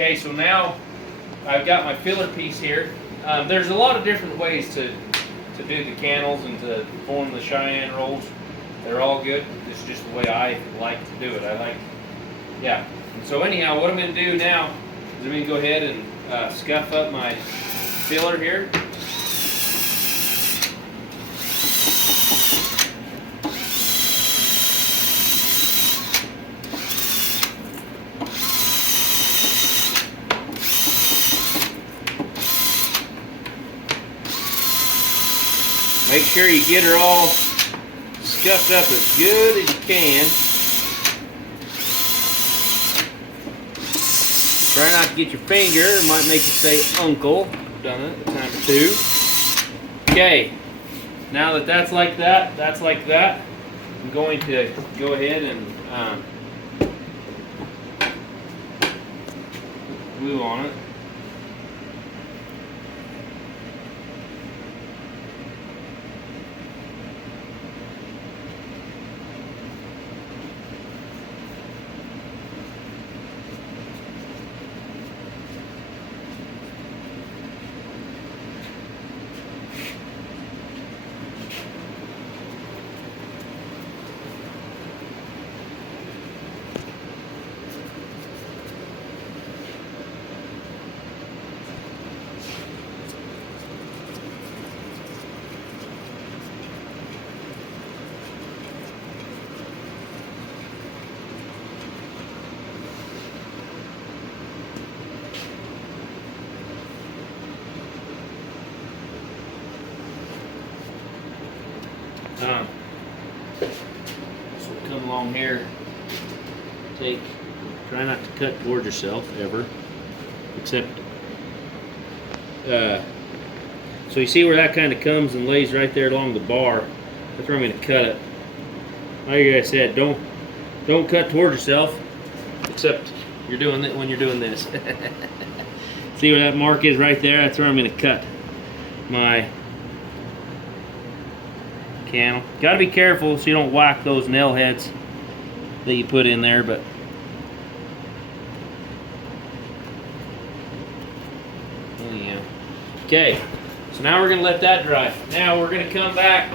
Okay, so now I've got my filler piece here. There's a lot of different ways to do the cantles and to form the Cheyenne rolls. They're all good. This is just the way I like to do it. Yeah. And so anyhow, what I'm going to do now is I'm going to go ahead and scuff up my filler here. Make sure you get her all scuffed up as good as you can. Try not to get your finger, it might make you say uncle. I've done it a time or two. Okay, now that that's like that, I'm going to go ahead and glue on it. So come along here, try not to cut towards yourself ever, except, so you see where that kind of comes and lays right there along the bar. That's where I'm going to cut it. Like I said, don't cut towards yourself, except you're doing it when you're doing this. See where that mark is right there? That's where I'm going to cut my cantle. Got to be careful so you don't whack those nail heads that you put in there, but oh yeah. Okay, so now we're going to let that dry. Now we're going to come back